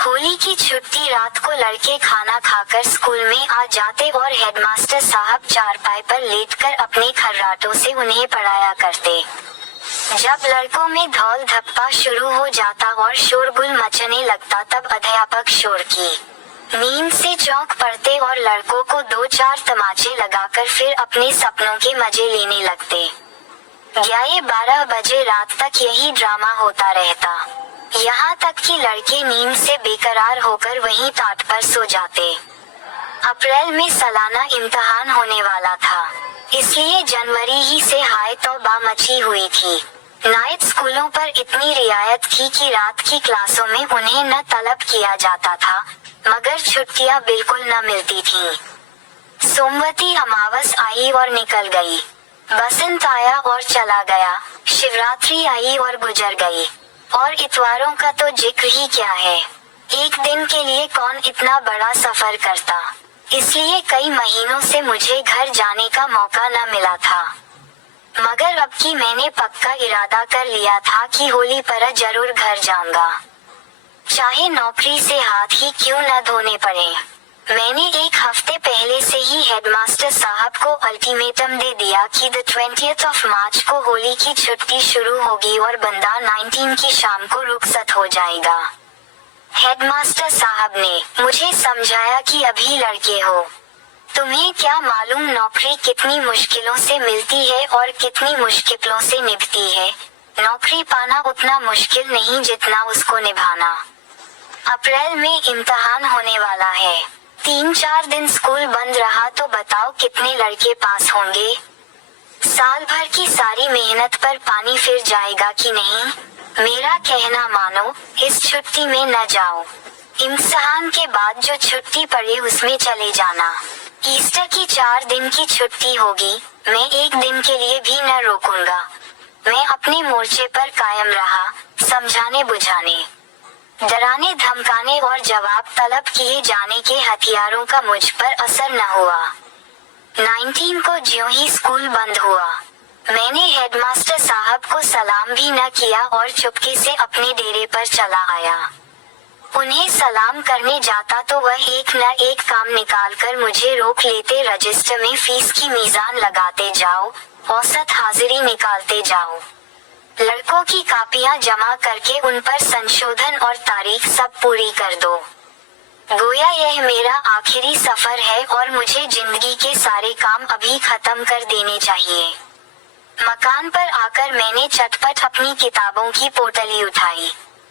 होली की छुट्टी रात को लड़के खाना खाकर स्कूल में आ जाते और हेडमास्टर साहब चारपाई पर लेटकर अपने खर्राटों से उन्हें पढ़ाया करते। जब लड़कों में धौल धप्पा शुरू हो जाता और शोरगुल मचने लगता तब अध्यापक शोर की नींद से चौंक पड़ते और लड़कों को 2-4 तमाचे लगाकर फिर अपने सपनों के मजे लेने लगते। 11-12 बजे रात तक यही ड्रामा होता रहता, यहाँ तक कि लड़के नींद से बेकरार होकर वहीं टाट पर सो जाते। अप्रैल में सालाना इम्तिहान होने वाला था, इसलिए जनवरी ही से हाय तौबा मची हुई थी। नाइट स्कूलों पर इतनी रियायत थी कि रात की क्लासों में उन्हें न तलब किया जाता था, मगर छुट्टियां बिल्कुल न मिलती थीं। सोमवती अमावस आई और निकल गई, बसंत आया और चला गया, शिवरात्रि आई और गुजर गई, और इतवारों का तो जिक्र ही क्या है। एक दिन के लिए कौन इतना बड़ा सफर करता, इसलिए कई महीनों से मुझे घर जाने का मौका न मिला था। मगर अब की मैंने पक्का इरादा कर लिया था कि होली पर जरूर घर जाऊंगा, चाहे नौकरी से हाथ ही क्यों न धोने पड़े। मैंने एक हफ्ते पहले से ही हेडमास्टर साहब को अल्टीमेटम दे दिया कि 20 मार्च को होली की छुट्टी शुरू होगी और बंदा 19 की शाम को रुखसत हो जाएगा। हेडमास्टर साहब ने मुझे समझाया कि अभी लड़के हो, तुम्हें क्या मालूम नौकरी कितनी मुश्किलों से मिलती है और कितनी मुश्किलों से निभती है। नौकरी पाना उतना मुश्किल नहीं जितना उसको निभाना। अप्रैल में इम्तिहान होने वाला है, 3-4 दिन स्कूल बंद रहा तो बताओ कितने लड़के पास होंगे। साल भर की सारी मेहनत पर पानी फिर जाएगा कि नहीं। मेरा कहना मानो, इस छुट्टी में न जाओ। इम्तिहान के बाद जो छुट्टी पड़े उसमें चले जाना। ईस्टर की 4 दिन की छुट्टी होगी, मैं एक दिन के लिए भी न रोकूंगा। मैं अपने मोर्चे पर कायम रहा, समझाने बुझाने, डराने धमकाने और जवाब तलब किए जाने के हथियारों का मुझ पर असर न हुआ। 19 को ज्यों ही स्कूल बंद हुआ, मैंने हेडमास्टर साहब को सलाम भी न किया और चुपके से अपने डेरे पर चला आया। उन्हें सलाम करने जाता तो वह एक न एक काम निकाल कर मुझे रोक लेते। रजिस्टर में फीस की मीज़ान लगाते जाओ, औसत हाजिरी निकालते जाओ, लड़कों की कापियां जमा करके उन पर संशोधन और तारीख सब पूरी कर दो। गोया यह मेरा आखिरी सफर है और मुझे जिंदगी के सारे काम अभी खत्म कर देने चाहिए। मकान पर आकर मैंने चटपट अपनी किताबों की पोटली उठाई,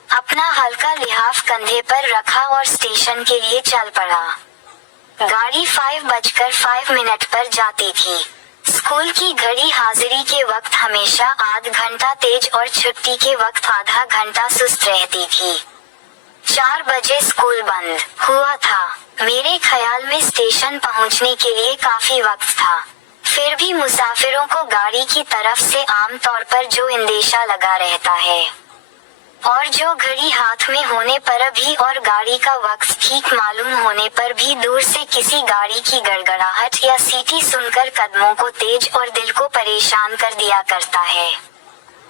अपना हल्का लिहाफ कंधे पर रखा और स्टेशन के लिए चल पड़ा। गाड़ी 5:05 पर जाती थी। स्कूल की घड़ी हाजिरी के वक्त हमेशा आध घंटा तेज और छुट्टी के वक्त आधा घंटा सुस्त रहती थी। 4 बजे स्कूल बंद हुआ था। मेरे ख्याल में स्टेशन पहुंचने के लिए काफी वक्त था, फिर भी मुसाफिरों को गाड़ी की तरफ से आमतौर पर जो इंदेशा लगा रहता है और जो घड़ी हाथ में होने पर भी और गाड़ी का वक्त ठीक मालूम होने पर भी दूर से किसी गाड़ी की गड़गड़ाहट या सीटी सुनकर कदमों को तेज और दिल को परेशान कर दिया करता है,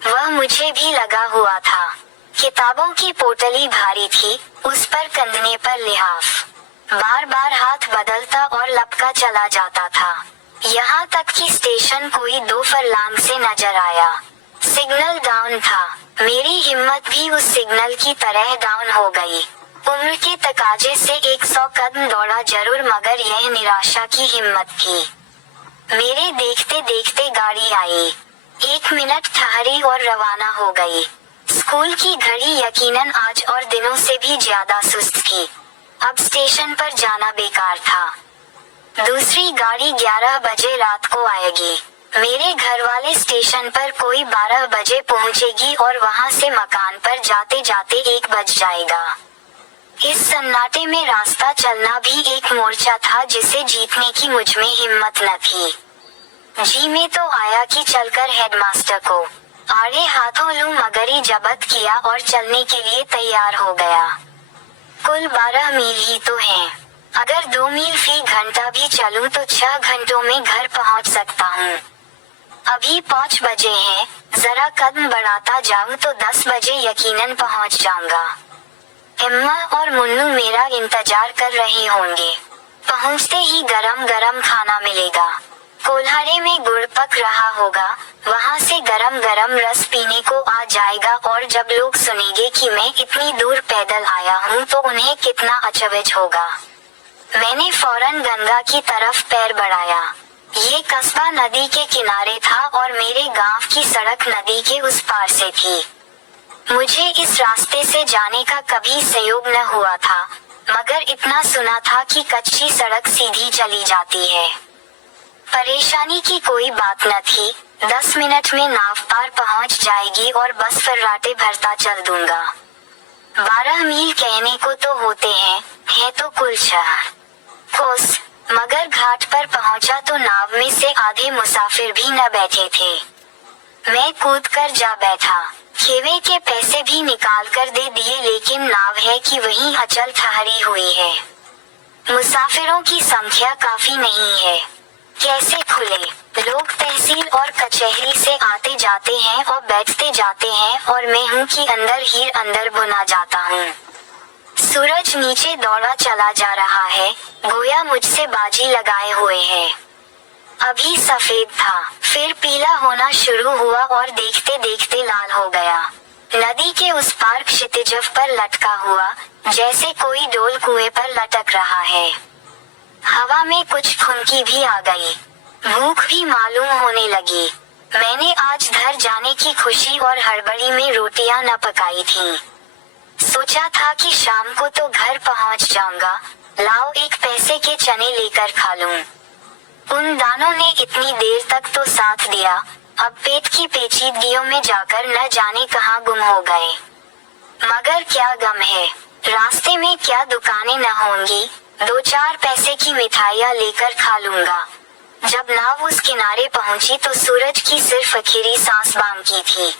वह मुझे भी लगा हुआ था। किताबों की पोटली भारी थी, उस पर कंधने पर लिहाफ, बार बार हाथ बदलता और लपका चला जाता था, यहाँ तक कि स्टेशन कोई 2 फरलांग से नजर आया। सिग्नल डाउन था, मेरी हिम्मत भी उस सिग्नल की तरह डाउन हो गई। उम्र के तकाजे से 100 कदम दौड़ा जरूर, मगर यह निराशा की हिम्मत थी। मेरे देखते देखते गाड़ी आई, 1 मिनट ठहरी और रवाना हो गई। स्कूल की घड़ी यकीनन आज और दिनों से भी ज्यादा सुस्त थी। अब स्टेशन पर जाना बेकार था। दूसरी गाड़ी 11 बजे रात को आएगी। मेरे घर वाले स्टेशन पर कोई 12 बजे पहुंचेगी और वहां से मकान पर जाते जाते 1 बज जाएगा। इस सन्नाटे में रास्ता चलना भी एक मोर्चा था जिसे जीतने की मुझ में हिम्मत न थी। जी में तो आया कि चलकर हेडमास्टर को आड़े हाथों लूं, मगर ही जब्त किया और चलने के लिए तैयार हो गया। कुल 12 मील ही तो हैं। अगर 2 मील फी घंटा भी चलूं तो 6 घंटों में घर पहुंच सकता हूं। अभी 5 बजे हैं, जरा कदम बढ़ाता जाऊं तो 10 बजे यकीनन पहुंच जाऊंगा। इम्मा और मुन्नू मेरा इंतजार कर रहे होंगे। पहुंचते ही गरम गरम खाना मिलेगा। कोल्हाड़े में गुड़ पक रहा होगा, वहाँ से गरम गरम रस पीने को आ जाएगा और जब लोग सुनेंगे कि मैं इतनी दूर पैदल आया हूँ तो उन्हें कितना अचरज होगा। मैंने फौरन गंगा की तरफ पैर बढ़ाया। ये कस्बा नदी के किनारे था और मेरे गांव की सड़क नदी के उस पार से थी। मुझे इस रास्ते से जाने का कभी संयोग न हुआ था, मगर इतना सुना था कि कच्ची सड़क सीधी चली जाती है। परेशानी की कोई बात न थी, 10 मिनट में नाव पार पहुंच जाएगी और बस फर्राटे भरता चल दूंगा। 12 मील कहने को तो होते हैं, है तो कुल 6 कोस। मगर घाट पर पहुंचा तो नाव में से आधे मुसाफिर भी न बैठे थे। मैं कूद कर जा बैठा। खेवे के पैसे भी निकाल कर दे दिए, लेकिन नाव है कि वहीं अचल ठहरी हुई है। मुसाफिरों की संख्या काफी नहीं है। कैसे खुले? लोग तहसील और कचहरी से आते जाते हैं और बैठते जाते हैं और मैं हूँ कि अंदर ही अंदर बुना जाता हूँ। सूरज नीचे दौड़ा चला जा रहा है, गोया मुझसे बाजी लगाए हुए है। अभी सफेद था, फिर पीला होना शुरू हुआ और देखते देखते लाल हो गया। नदी के उस पार क्षितिज पर लटका हुआ, जैसे कोई डोल कुएं पर लटक रहा है। हवा में कुछ खुनकी भी आ गई। भूख भी मालूम होने लगी। मैंने आज घर जाने की खुशी और हड़बड़ी में रोटियां न पकाई थीं। सोचा था कि शाम को तो घर पहुंच जाऊंगा, लाओ एक पैसे के चने लेकर खा लूं। उन दानों ने इतनी देर तक तो साथ दिया, अब पेट की पेचीदगियों में जाकर न जाने कहां गुम हो गए। मगर क्या गम है, रास्ते में क्या दुकानें न होंगी, 2-4 पैसे की मिठाइयाँ लेकर खा लूंगा। जब नाव उस किनारे पहुंची तो सूरज की सिर्फ आखिरी सांस बाकी थी।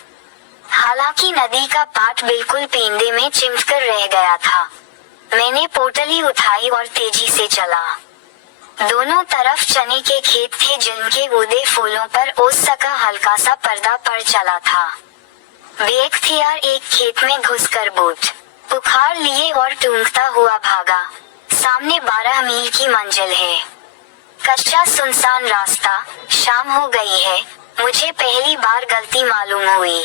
हालांकि नदी का पाट बिल्कुल पेंदे में चिमटकर रह गया था। मैंने पोटली उठाई और तेजी से चला। दोनों तरफ चने के खेत थे, जिनके उड़े फूलों पर ओस का हल्का सा पर्दा पड़ चला था। बेख्तियार एक खेत में घुसकर बूट उखाड़ लिए और टूंकता हुआ भागा। सामने 12 मील की मंजिल है। कच्चा सुनसान रास्ता, शाम हो गई है। मुझे पहली बार गलती मालूम हुई,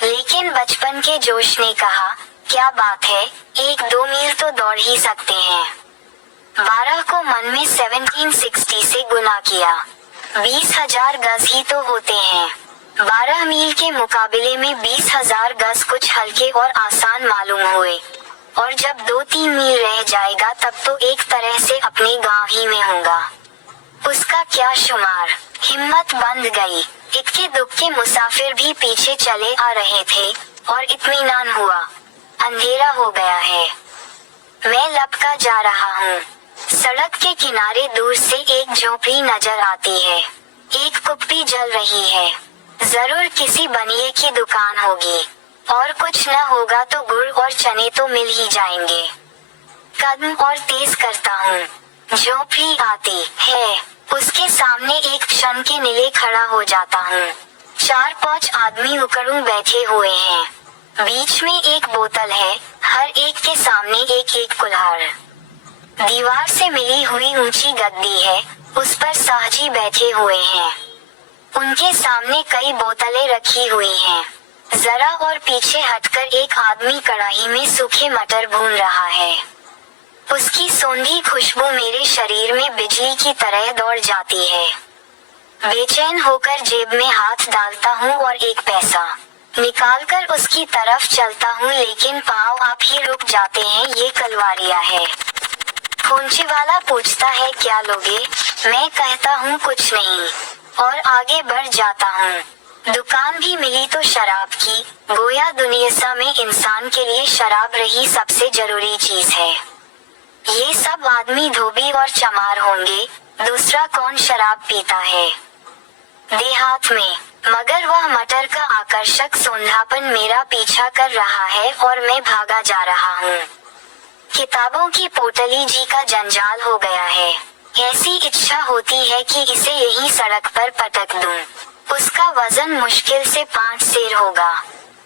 लेकिन बचपन के जोश ने कहा, क्या बात है, 1-2 मील तो दौड़ ही सकते हैं। 12 को मन में 1760 से गुना किया, 20,000 गज ही तो होते हैं। 12 मील के मुकाबले में 20,000 गज कुछ हल्के और आसान मालूम हुए, और जब 2-3 मील रह जाएगा तब तो एक तरह से अपने गांव ही में होगा। उसका क्या शुमार। हिम्मत बंध गई। इक्के दुक्के मुसाफिर भी पीछे चले आ रहे थे और इत्मीनान हुआ। अंधेरा हो गया है। मैं लपका जा रहा हूँ। सड़क के किनारे दूर से एक झोपड़ी नजर आती है। एक कुप्पी जल रही है। जरूर किसी बनिए की दुकान होगी, और कुछ न होगा तो गुड़ और चने तो मिल ही जाएंगे। कदम और तेज करता हूँ। झोपड़ी आती है, उसके सामने एक क्षण के लिए खड़ा हो जाता हूँ। 4-5 आदमी उकड़ू बैठे हुए हैं। बीच में एक बोतल है, हर एक के सामने एक कुल्हाड़। दीवार से मिली हुई ऊंची गद्दी है, उस पर साहजी बैठे हुए हैं। उनके सामने कई बोतलें रखी हुई हैं। जरा और पीछे हटकर एक आदमी कढ़ाई में सूखे मटर भून रहा है। उसकी सौंधी खुशबू मेरे शरीर में बिजली की तरह दौड़ जाती है। बेचैन होकर जेब में हाथ डालता हूँ और एक पैसा निकालकर उसकी तरफ चलता हूँ, लेकिन पाँव आप ही रुक जाते हैं। ये कलवारिया है। खोंचे वाला पूछता है, क्या लोगे? मैं कहता हूँ कुछ नहीं, और आगे बढ़ जाता हूँ। दुकान भी मिली तो शराब की, गोया दुनिया में इंसान के लिए शराब रही सबसे जरूरी चीज है। ये सब आदमी धोबी और चमार होंगे, दूसरा कौन शराब पीता है देहात में। मगर वह मटर का आकर्षक सौंधापन मेरा पीछा कर रहा है और मैं भागा जा रहा हूँ। किताबों की पोटली जी का जंजाल हो गया है। ऐसी इच्छा होती है कि इसे यहीं सड़क पर पटक दूं। उसका वजन मुश्किल से 5 सेर होगा।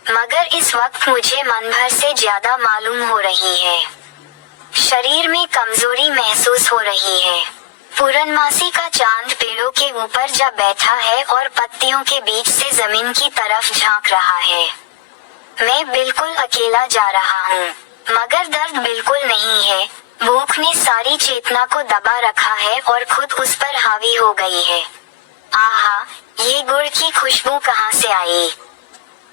मगर इस वक्त मुझे मन भर से ज्यादा मालूम हो रही है। शरीर में कमजोरी महसूस हो रही है। पूर्णमासी का चांद पेड़ों के ऊपर जा बैठा है और पत्तियों के बीच से जमीन की तरफ झांक रहा है। मैं बिल्कुल अकेला जा रहा हूँ, मगर दर्द बिल्कुल नहीं है। भूख ने सारी चेतना को दबा रखा है और खुद उस पर हावी हो गई है। आहा, ये गुड़ की खुशबू कहाँ से आई?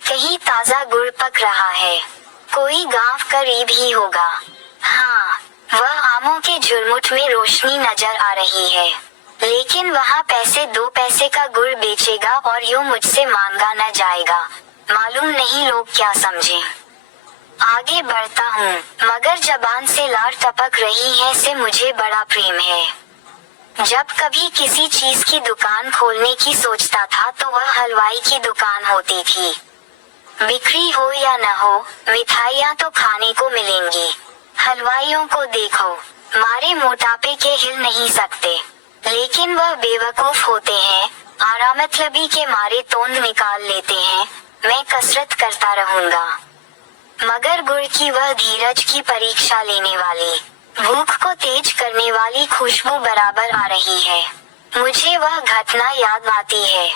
कहीं ताजा गुड़ पक रहा है। कोई गांव करीब ही होगा। हाँ, वह आमों के झुरमुट में रोशनी नजर आ रही है। लेकिन वहाँ 2 पैसे का गुड़ बेचेगा और यूं मुझसे मांगा न जाएगा। मालूम नहीं लोग क्या समझें। आगे बढ़ता हूँ, मगर जबान से लार टपक रही है से मुझे बड़ा प्रेम है। जब कभी किसी चीज की दुकान खोलने की सोचता था तो वह हलवाई की दुकान होती थी। बिक्री हो या न हो, मिठाइयाँ तो खाने को मिलेंगी। हलवाइयों को देखो, मारे मोटापे के हिल नहीं सकते, लेकिन वह बेवकूफ होते हैं। आरामतलबी के मारे तोंद निकाल लेते हैं। मैं कसरत करता रहूंगा, मगर गुड़ की वह धीरज की परीक्षा लेने वाली, भूख को तेज करने वाली खुशबू बराबर आ रही है। मुझे वह घटना याद आती है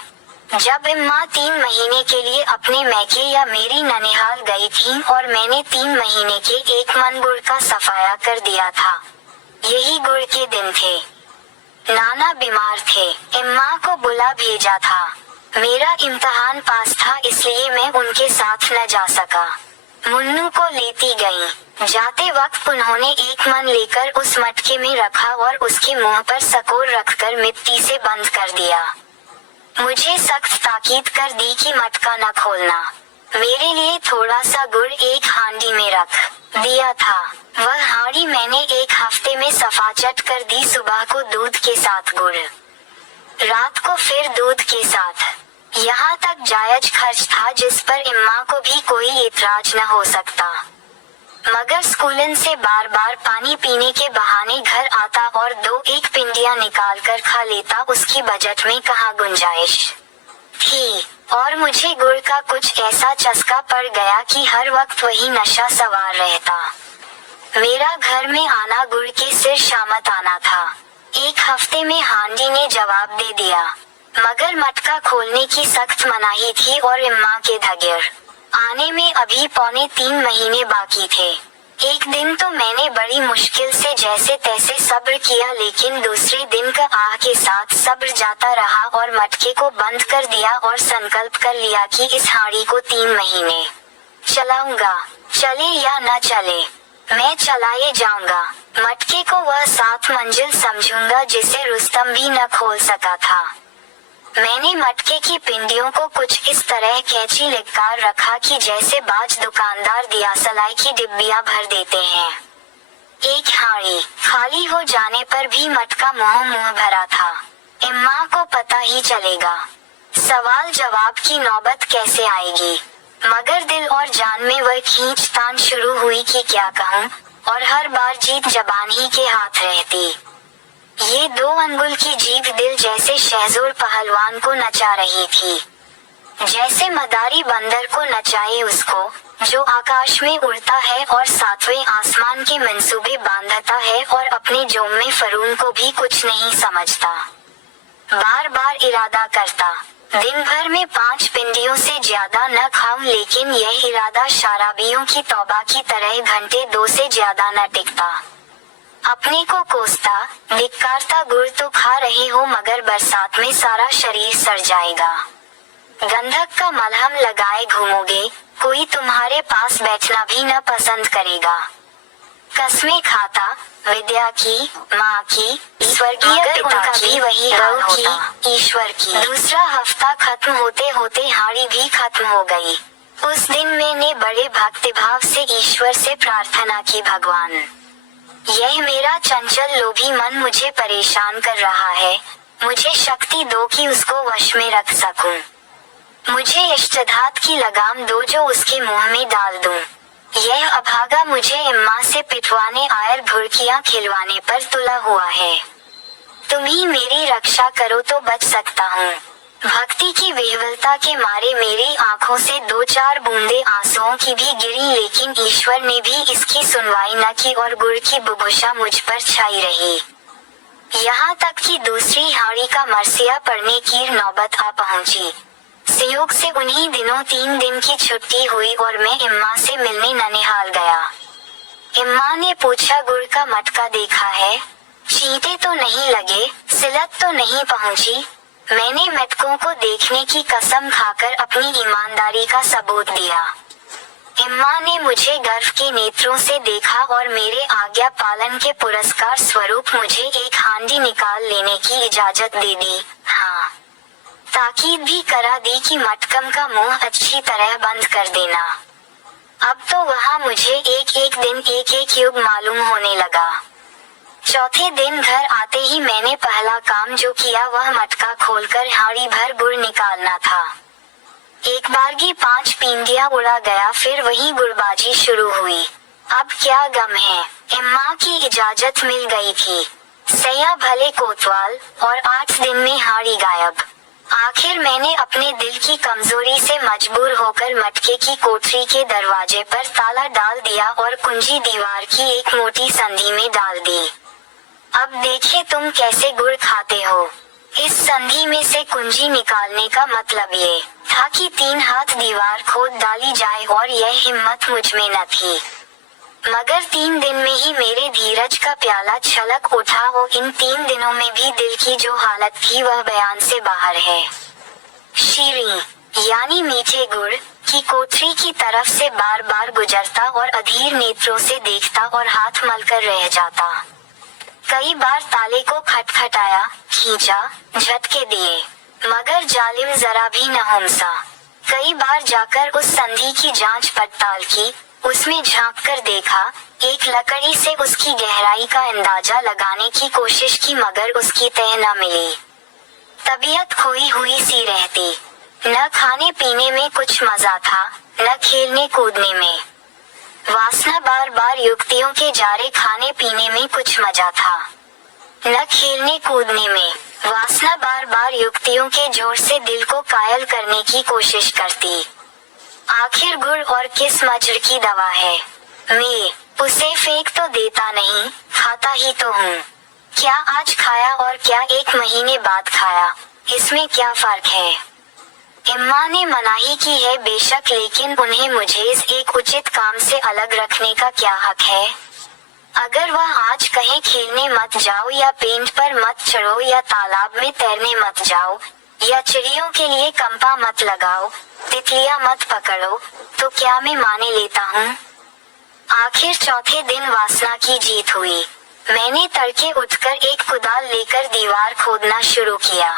जब अम्मा 3 महीने के लिए अपने मैके या मेरी ननिहाल गई थी और मैंने 3 महीने के 1 मन गुड़ का सफाया कर दिया था। यही गुड़ के दिन थे। नाना बीमार थे, अम्मा को बुला भेजा था। मेरा इम्तिहान पास था, इसलिए मैं उनके साथ न जा सका। मुन्नू को लेती गई। जाते वक्त उन्होंने 1 मन लेकर उस मटके में रखा और उसके मुंह पर सकोर रखकर मिट्टी से बंद कर दिया। मुझे सख्त ताकीद कर दी कि मटका न खोलना। मेरे लिए थोड़ा सा गुड़ एक हांडी में रख दिया था। वह हांडी मैंने 1 हफ्ते में सफाचट कर दी। सुबह को दूध के साथ गुड़, रात को फिर दूध के साथ। यहाँ तक जायज खर्च था जिस पर इम्मा को भी कोई एतराज न हो सकता। मगर स्कूलन से बार बार पानी पीने के बहाने घर आता और 2-1 पिंडियां निकाल कर खा लेता। उसकी बजट में कहाँ गुंजाइश थी। और मुझे गुड़ का कुछ ऐसा चस्का पड़ गया कि हर वक्त वही नशा सवार रहता। मेरा घर में आना गुड़ के सिर शामत आना था। 1 हफ्ते में हांडी ने जवाब दे दिया, मगर मटका खोलने की सख्त मनाही थी और इम्मा के धगेर आने में अभी 2.25 महीने बाकी थे। एक दिन तो मैंने बड़ी मुश्किल से जैसे तैसे सब्र किया, लेकिन दूसरे दिन का आह के साथ सब्र जाता रहा और मटके को बंद कर दिया और संकल्प कर लिया कि इस हांडी को 3 महीने चलाऊंगा। चले या न चले, मैं चलाए जाऊंगा। मटके को वह 7 मंजिल समझूंगा जिसे रुस्तम भी न खोल सका था। मैंने मटके की पिंडियों को कुछ इस तरह कैंची लिपकार रखा कि जैसे बाज दुकानदार दियासलाई की डिब्बियां भर देते हैं। एक हांडी खाली हो जाने पर भी मटका मुंह भरा था। इम्मा को पता ही चलेगा। सवाल जवाब की नौबत कैसे आएगी, मगर दिल और जान में वह खींचतान शुरू हुई कि क्या कहूँ, और हर बार जीत जबान ही के हाथ रहती। ये 2 अंगुल की जीभ दिल जैसे शहजोर पहलवान को नचा रही थी, जैसे मदारी बंदर को नचाए उसको, जो आकाश में उड़ता है और 7वें आसमान के मंसूबे बांधता है और अपने जोम में फरून को भी कुछ नहीं समझता। बार बार इरादा करता, दिन भर में 5 पिंडियों से ज्यादा न खाऊं, लेकिन यह इरादा शराबियों की तौबा की तरह घंटे 2 से ज्यादा न टिकता। अपने को कोसता, धिक्कारता, गुड़ तो खा रहे हो मगर बरसात में सारा शरीर सड़ जाएगा। गंधक का मलहम लगाए घूमोगे, कोई तुम्हारे पास बैठना भी न पसंद करेगा। कसमें खाता, विद्या की, माँ की, स्वर्गीय पिता की, वही हाल होता, ईश्वर की। दूसरा हफ्ता खत्म होते होते हांडी भी खत्म हो गई। उस दिन मैंने बड़े भक्तिभाव से ईश्वर से प्रार्थना की, भगवान, यह मेरा चंचल लोभी मन मुझे परेशान कर रहा है, मुझे शक्ति दो कि उसको वश में रख सकूं। मुझे इष्टधात की लगाम दो जो उसके मुंह में डाल दूं। यह अभागा मुझे इम्मा से पिटवाने आयर घुड़कियां खिलवाने पर तुला हुआ है। तुम ही मेरी रक्षा करो तो बच सकता हूँ। भक्ति की विह्वलता के मारे मेरी आंखों से 2-4 बूंदे आंसुओं की भी गिरी, लेकिन ईश्वर ने भी इसकी सुनवाई न की और गुड़ की बुभुक्षा मुझ पर छाई रही। यहाँ तक कि दूसरी हाड़ी का मरसिया पड़ने की नौबत आ पहुंची। संयोग से उन्हीं दिनों 3 दिन की छुट्टी हुई और मैं इम्मा से मिलने ननिहाल गया। इम्मा ने पूछा, गुड़ का मटका देखा है? चींटे तो नहीं लगे, सिलत तो नहीं पहुंची? मैंने मटकों को देखने की कसम खाकर अपनी ईमानदारी का सबूत दिया। इम्मा ने मुझे गर्व के नेत्रों से देखा और मेरे आज्ञा पालन के पुरस्कार स्वरूप मुझे एक हांडी निकाल लेने की इजाजत दे दी। हाँ, ताकीद भी करा दी कि मटकम का मुंह अच्छी तरह बंद कर देना। अब तो वहाँ मुझे एक एक दिन एक एक युग मालूम होने लगा। चौथे दिन घर आते ही मैंने पहला काम जो किया वह मटका खोलकर हाड़ी भर गुड़ निकालना था। एक बारगी 5 पींदिया उड़ा गया, फिर वही गुड़बाजी शुरू हुई। अब क्या गम है, इम्मा की इजाजत मिल गई थी। सैया भले कोतवाल, और 8 दिन में हाड़ी गायब। आखिर मैंने अपने दिल की कमजोरी से मजबूर होकर मटके की कोठरी के दरवाजे पर ताला डाल दिया और कुंजी दीवार की एक मोटी संधि में डाल दी। अब देखे तुम कैसे गुड़ खाते हो। इस संधि में से कुंजी निकालने का मतलब ये था कि 3 हाथ दीवार खोद डाली जाए, और यह हिम्मत मुझ में न थी। मगर 3 दिन में ही मेरे धीरज का प्याला छलक उठा और इन 3 दिनों में भी दिल की जो हालत थी वह बयान से बाहर है। शीरी यानी मीठे गुड़ की कोठरी की तरफ से बार बार गुजरता और अधीर नेत्रों से देखता और हाथ मलकर रह जाता। कई बार ताले को खटखटाया, खींचा, झटके दिए, मगर जालिम जरा भी न हमसा। कई बार जाकर उस संधि की जांच पड़ताल की, उसमें झांक कर देखा, एक लकड़ी से उसकी गहराई का अंदाजा लगाने की कोशिश की, मगर उसकी तह न मिली। तबीयत खोई हुई सी रहती। न खाने पीने में कुछ मजा था, न खेलने कूदने में। वासना बार बार युक्तियों के जारे खाने पीने में कुछ मजा था, न खेलने कूदने में। वासना बार बार युक्तियों के जोर से दिल को कायल करने की कोशिश करती। आखिर गुड़ और किस मजर की दवा है। मैं उसे फेंक तो देता नहीं, खाता ही तो हूँ। क्या आज खाया और क्या 1 महीने बाद खाया, इसमें क्या फर्क है। इम्मा ने मनाही की है बेशक, लेकिन उन्हें मुझे इस एक उचित काम से अलग रखने का क्या हक है। अगर वह आज कहे खेलने मत जाओ, या पेंट पर मत चढ़ो, या तालाब में तैरने मत जाओ, या चिड़ियों के लिए कंपा मत लगाओ, तितलियां मत पकड़ो, तो क्या मैं माने लेता हूँ। आखिर चौथे दिन वासना की जीत हुई। मैंने तड़के उठकर एक कुदाल लेकर दीवार खोदना शुरू किया।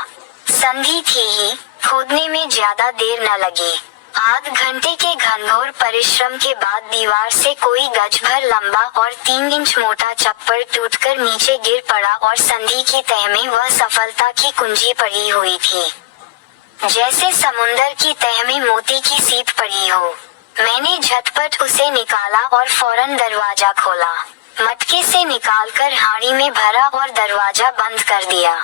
संधि थी ही, खोदने में ज्यादा देर न लगी। आध घंटे के घनघोर परिश्रम के बाद दीवार से कोई गज भर लंबा और 3 इंच मोटा चप्पड़ टूटकर नीचे गिर पड़ा और संधि की तह में वह सफलता की कुंजी पड़ी हुई थी, जैसे समुंदर की तह में मोती की सीप पड़ी हो। मैंने झटपट उसे निकाला और फौरन दरवाजा खोला। मटके से निकालकर हाड़ी में भरा और दरवाजा बंद कर दिया।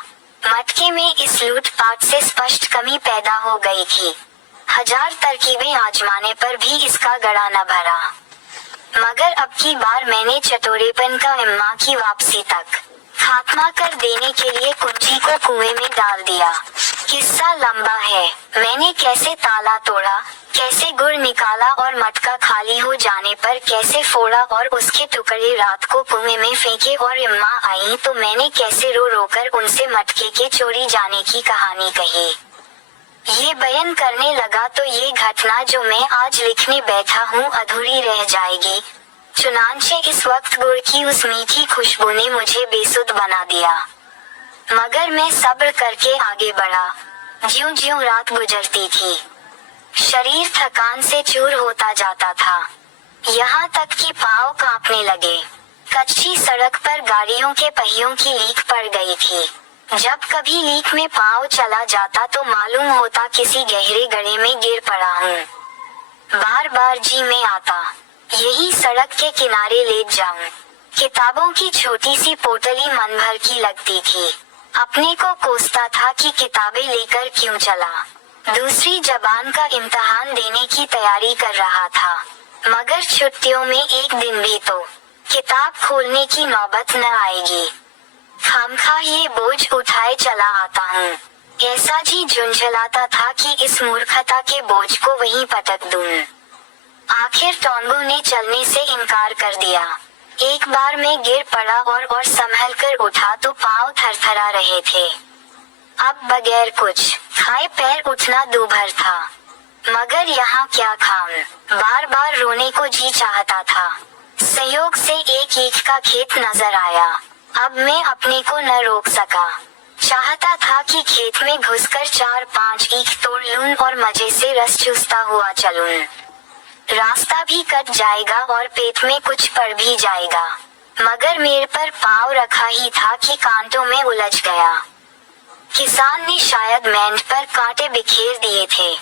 मटके में इस लूटपाट से स्पष्ट कमी पैदा हो गई थी। 1000 तरकीबें आजमाने पर भी इसका गड़ा न भरा। मगर अब की बार मैंने चतुरेपन का इम्मा की वापसी तक खात्मा कर देने के लिए कुंजी को कुएं में डाल दिया। किस्सा लंबा है। मैंने कैसे ताला तोड़ा, कैसे गुड़ निकाला और मटका खाली हो जाने पर कैसे फोड़ा और उसके टुकड़े रात को कुएं में फेंके, और इम्मा आई तो मैंने कैसे रो रोकर उनसे मटके के चोरी जाने की कहानी कही। ये बयान करने लगा तो ये घटना जो मैं आज लिखने बैठा हूँ अधूरी रह जाएगी। चुनांचे इस वक्त गुड़ की उस मीठी खुशबू ने मुझे बेसुध बना दिया। मगर मैं सब्र करके आगे बढ़ा। ज्यों-ज्यों रात गुजरती थी, शरीर थकान से चूर होता जाता था, यहाँ तक कि पाँव कांपने लगे। कच्ची सड़क पर गाड़ियों के पहियों की लीक पड़ गई थी। जब कभी लीक में पाँव चला जाता तो मालूम होता किसी गहरे गड्ढे में गिर पड़ा हूँ। बार बार जी में आता, यही सड़क के किनारे लेट जाऊं। किताबों की छोटी सी पोटली मन भर की लगती थी। अपने को कोसता था कि किताबें लेकर क्यों चला। दूसरी जबान का इम्तिहान देने की तैयारी कर रहा था, मगर छुट्टियों में एक दिन भी तो किताब खोलने की नौबत न आएगी। खामखा ये बोझ उठाए चला आता हूँ। ऐसा जी झुंझलाता था कि इस मूर्खता के बोझ को वहीं पटक दूं। आखिर टोंगो ने चलने से इनकार कर दिया। एक बार मैं गिर पड़ा और संभल कर उठा तो पाँव थरथरा रहे थे। अब बगैर कुछ खाए पैर उठना दूभर था, मगर यहाँ क्या खाऊं? बार बार रोने को जी चाहता था। संयोग से एक ईख का खेत नजर आया। अब मैं अपने को न रोक सका। चाहता था कि खेत में घुसकर 4-5 ईख तोड़ लूं और मजे से रस चूसता हुआ चलूं। रास्ता भी कट जाएगा और पेट में कुछ पड़ भी जाएगा, मगर मेरे पर पाँव रखा ही था कि कांटों में उलझ गया। किसान ने शायद मेंढ पर कांटे बिखेर दिए थे,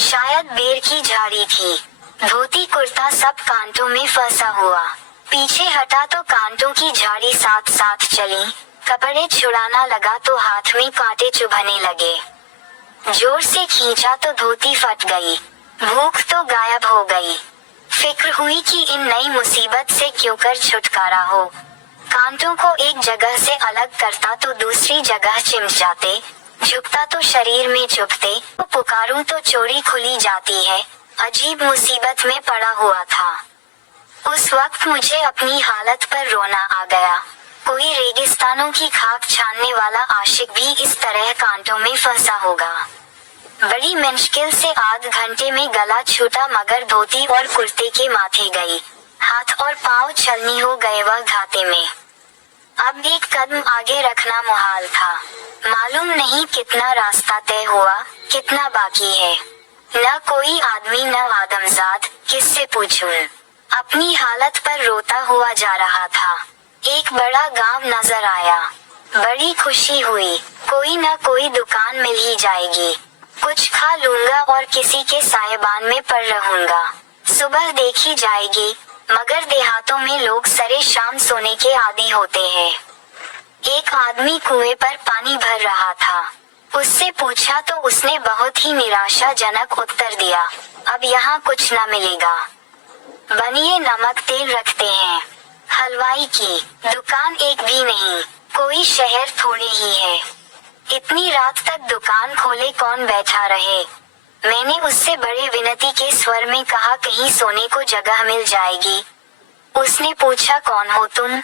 शायद बेर की झाड़ी थी। धोती कुर्ता सब कांटों में फंसा हुआ। पीछे हटा तो कांटों की झाड़ी साथ साथ चली। कपड़े छुड़ाना लगा तो हाथ में कांटे चुभने लगे। जोर से खींचा तो धोती फट गई। भूख तो गायब हो गई। फिक्र हुई कि इन नई मुसीबत से क्यों कर छुटकारा हो। कांटों को एक जगह से अलग करता तो दूसरी जगह चिमट जाते, झुकता तो शरीर में चुभते। पुकारूं तो चोरी खुली जाती है। अजीब मुसीबत में पड़ा हुआ था। उस वक्त मुझे अपनी हालत पर रोना आ गया। कोई रेगिस्तानों की खाक छानने वाला आशिक भी इस तरह कांटों में फंसा होगा। बड़ी मुश्किल से आध घंटे में गला छूटा, मगर धोती और कुर्ते के माथे गई। हाथ और पाँव छलनी हो गए वह घाते में। अब एक कदम आगे रखना मुहाल था। मालूम नहीं कितना रास्ता तय हुआ, कितना बाकी है। न कोई आदमी न आदमजाद, किससे पूछूं? अपनी हालत पर रोता हुआ जा रहा था। एक बड़ा गांव नजर आया। बड़ी खुशी हुई। कोई न कोई दुकान मिल ही जाएगी। कुछ खा लूंगा और किसी के सायबान में पड़ रहूंगा। सुबह देखी जाएगी, मगर देहातों में लोग सरे शाम सोने के आदी होते हैं। एक आदमी कुएं पर पानी भर रहा था। उससे पूछा तो उसने बहुत ही निराशाजनक उत्तर दिया, अब यहाँ कुछ न मिलेगा। बनिए नमक तेल रखते हैं। हलवाई की दुकान एक भी नहीं। कोई शहर थोड़ी ही है। इतनी रात तक दुकान खोले कौन बैठा रहे? मैंने उससे बड़े विनती के स्वर में कहा, कहीं सोने को जगह मिल जाएगी। उसने पूछा, कौन हो तुम?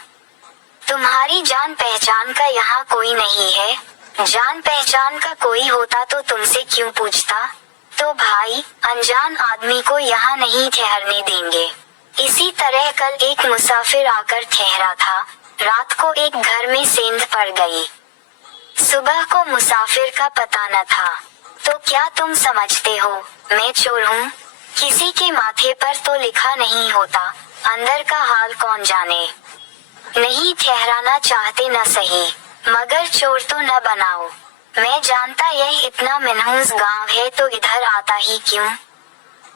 तुम्हारी जान पहचान का यहाँ कोई नहीं है? जान पहचान का कोई होता तो तुमसे क्यों पूछता? तो भाई, अनजान आदमी को यहाँ नहीं ठहरने देंगे। इसी तरह कल एक मुसाफिर आकर ठहरा था। रात को एक घर में सेंध पड़ गई। सुबह को मुसाफिर का पता न था। तो क्या तुम समझते हो मैं चोर हूँ? किसी के माथे पर तो लिखा नहीं होता, अंदर का हाल कौन जाने। नहीं ठहराना चाहते न सही, मगर चोर तो न बनाओ। मैं जानता यह इतना मनहूस गांव है तो इधर आता ही क्यों?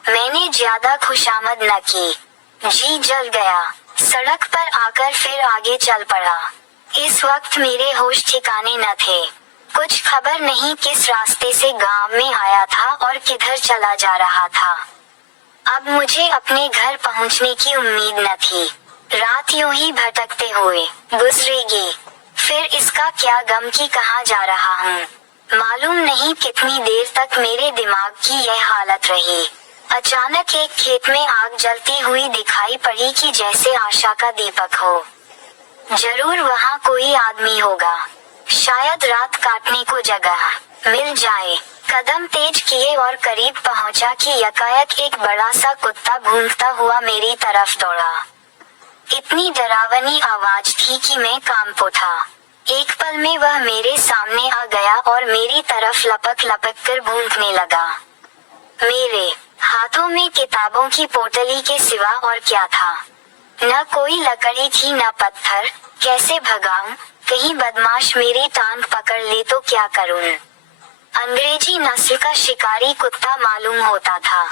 मैंने ज्यादा खुशामद न की। जी जल गया। सड़क पर आकर फिर आगे चल पड़ा। इस वक्त मेरे होश ठिकाने न थे। कुछ खबर नहीं किस रास्ते से गांव में आया था और किधर चला जा रहा था। अब मुझे अपने घर पहुंचने की उम्मीद न थी। रात यूं ही भटकते हुए गुजरेगी। फिर इसका क्या गम कि कहाँ जा रहा हूँ। मालूम नहीं कितनी देर तक मेरे दिमाग की यह हालत रही। अचानक एक खेत में आग जलती हुई दिखाई पड़ी कि जैसे आशा का दीपक हो। जरूर वहाँ कोई आदमी होगा। शायद रात काटने को जगह मिल जाए। कदम तेज किए और करीब पहुँचा कि यकायक एक बड़ा सा कुत्ता भूंकता हुआ मेरी तरफ दौड़ा। इतनी डरावनी आवाज थी कि मैं कांप उठा। एक पल में वह मेरे सामने आ गया और मेरी तरफ लपक लपक कर भूंकने लगा। मेरे हाथों में किताबों की पोटली के सिवा और क्या था? न कोई लकड़ी थी न पत्थर। कैसे भगाऊं? कहीं बदमाश मेरी टांग पकड़ ले तो क्या करूं? अंग्रेजी नस्ल का शिकारी कुत्ता मालूम होता था।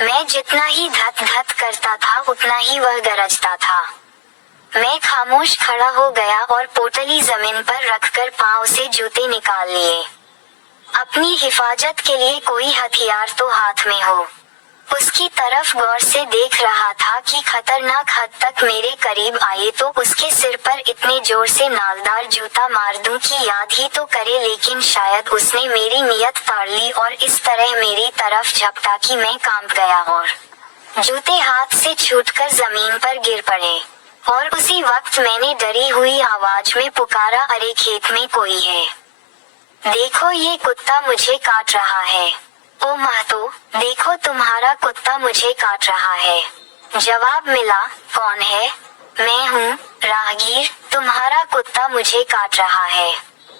मैं जितना ही धत धत करता था उतना ही वह गरजता था। मैं खामोश खड़ा हो गया और पोटली जमीन पर रखकर पाँव से जूते निकाल लिए। अपनी हिफाजत के लिए कोई हथियार तो हाथ में हो। उसकी तरफ गौर से देख रहा था कि खतरनाक हद तक मेरे करीब आए तो उसके सिर पर इतने जोर से नालदार जूता मार दूं कि याद ही तो करे, लेकिन शायद उसने मेरी नियत ताड़ ली और इस तरह मेरी तरफ झपटा कि मैं कांप गया और जूते हाथ से छूटकर जमीन पर गिर पड़े। और उसी वक्त मैंने डरी हुई आवाज में पुकारा, अरे खेत में कोई है, देखो ये कुत्ता मुझे काट रहा है। ओ महतो, देखो तुम्हारा कुत्ता मुझे काट रहा है। जवाब मिला, कौन है? मैं हूँ, राहगीर, तुम्हारा कुत्ता मुझे काट रहा है।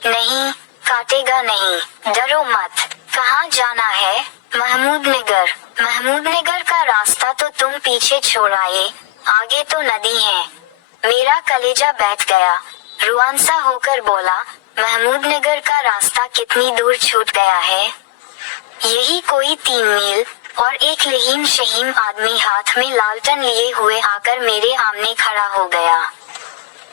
नहीं, काटेगा नहीं, डरो मत। कहाँ जाना है? महमूद नगर। महमूद नगर का रास्ता तो तुम पीछे छोड़ आए, आगे तो नदी है। मेरा कलेजा बैठ गया। रुआंसा होकर बोला, महमूद नगर का रास्ता कितनी दूर छूट गया है? यही कोई 3 मील। और एक लहीम शहीम आदमी हाथ में लालटन लिए हुए आकर मेरे आमने खड़ा हो गया।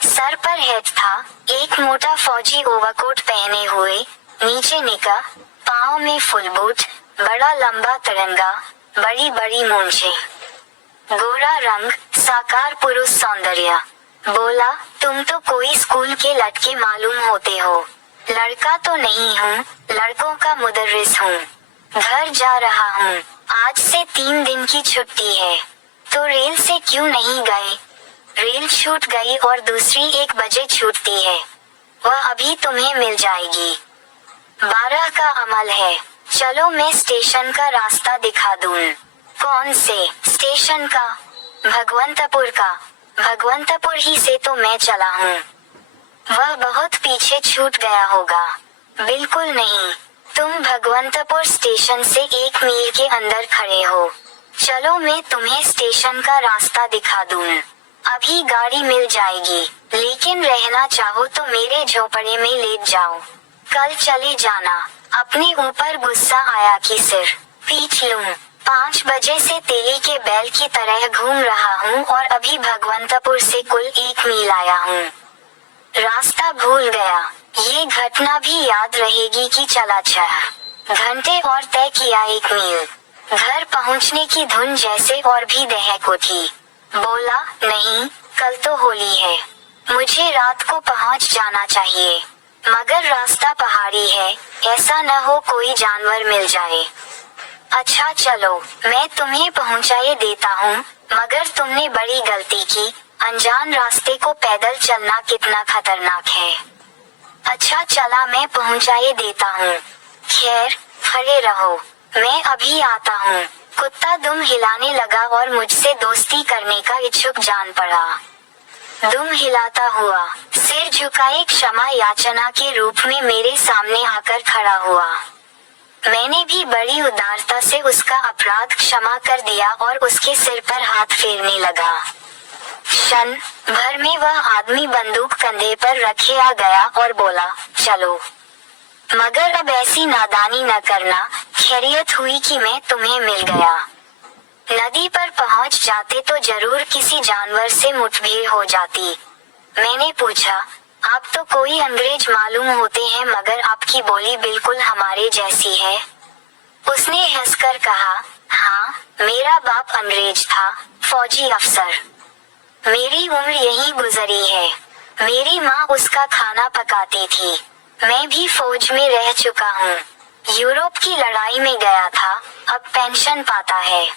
सर पर हेड था, एक मोटा फौजी ओवरकोट पहने हुए, नीचे निका, पाँव में फुल बूट, बड़ा लंबा तिरंगा, बड़ी बड़ी मूंछें, गोरा रंग, साकार पुरुष सौंदर्य। बोला, तुम तो कोई स्कूल के लड़के मालूम होते हो। लड़का तो नहीं हूँ, लड़कों का मुदर्रिस हूँ। घर जा रहा हूँ, आज से 3 दिन की छुट्टी है। तो रेल से क्यों नहीं गए? रेल छूट गई और दूसरी 1 बजे छूटती है, वह अभी तुम्हें मिल जाएगी। 12 का अमल है। चलो मैं स्टेशन का रास्ता दिखा दूँ। कौन से स्टेशन का? भगवंतपुर का। भगवंतपुर ही से तो मैं चला हूँ। वह बहुत पीछे छूट गया होगा। बिल्कुल नहीं, तुम भगवंतपुर स्टेशन से 1 मील के अंदर खड़े हो। चलो मैं तुम्हें स्टेशन का रास्ता दिखा दूँ। अभी गाड़ी मिल जाएगी, लेकिन रहना चाहो तो मेरे झोपड़े में लेट जाओ। कल चले जाना। अपने ऊपर गुस्सा आया कि सिर पीट लूं। 5 बजे से तेली के बैल की तरह घूम रहा हूँ और अभी भगवंतपुर से कुल 1 मील आया हूँ। रास्ता भूल गया। ये घटना भी याद रहेगी कि चला 6 घंटे और तय किया 1 मील। घर पहुँचने की धुन जैसे और भी दहक उठी। बोला, नहीं, कल तो होली है, मुझे रात को पहुँच जाना चाहिए। मगर रास्ता पहाड़ी है, ऐसा न हो कोई जानवर मिल जाए। अच्छा चलो, मैं तुम्हें पहुँचाए देता हूँ, मगर तुमने बड़ी गलती की। अनजान रास्ते को पैदल चलना कितना खतरनाक है। अच्छा चला, मैं पहुँचाए देता हूँ। खैर, खड़े रहो, मैं अभी आता हूँ। कुत्ता दुम हिलाने लगा और मुझसे दोस्ती करने का इच्छुक जान पड़ा। दुम हिलाता हुआ, सिर झुकाए क्षमा याचना के रूप में मेरे सामने आकर खड़ा हुआ। मैंने भी बड़ी उदारता से उसका अपराध क्षमा कर दिया और उसके सिर पर हाथ फेरने लगा। क्षण भर में वह आदमी बंदूक कंधे पर रखे आ गया और बोला, चलो। मगर अब ऐसी नादानी न करना, खैरियत हुई कि मैं तुम्हें मिल गया। नदी पर पहुंच जाते तो जरूर किसी जानवर से मुठभेड़ हो जाती। मैंने पूछा, आप तो कोई अंग्रेज मालूम होते हैं, मगर आपकी बोली बिल्कुल हमारे जैसी है। उसने हंसकर कहा, हाँ, मेरा बाप अंग्रेज था, फौजी अफसर। मेरी उम्र यहीं गुजरी है। मेरी माँ उसका खाना पकाती थी। मैं भी फौज में रह चुका हूँ। यूरोप की लड़ाई में गया था, अब पेंशन पाता है।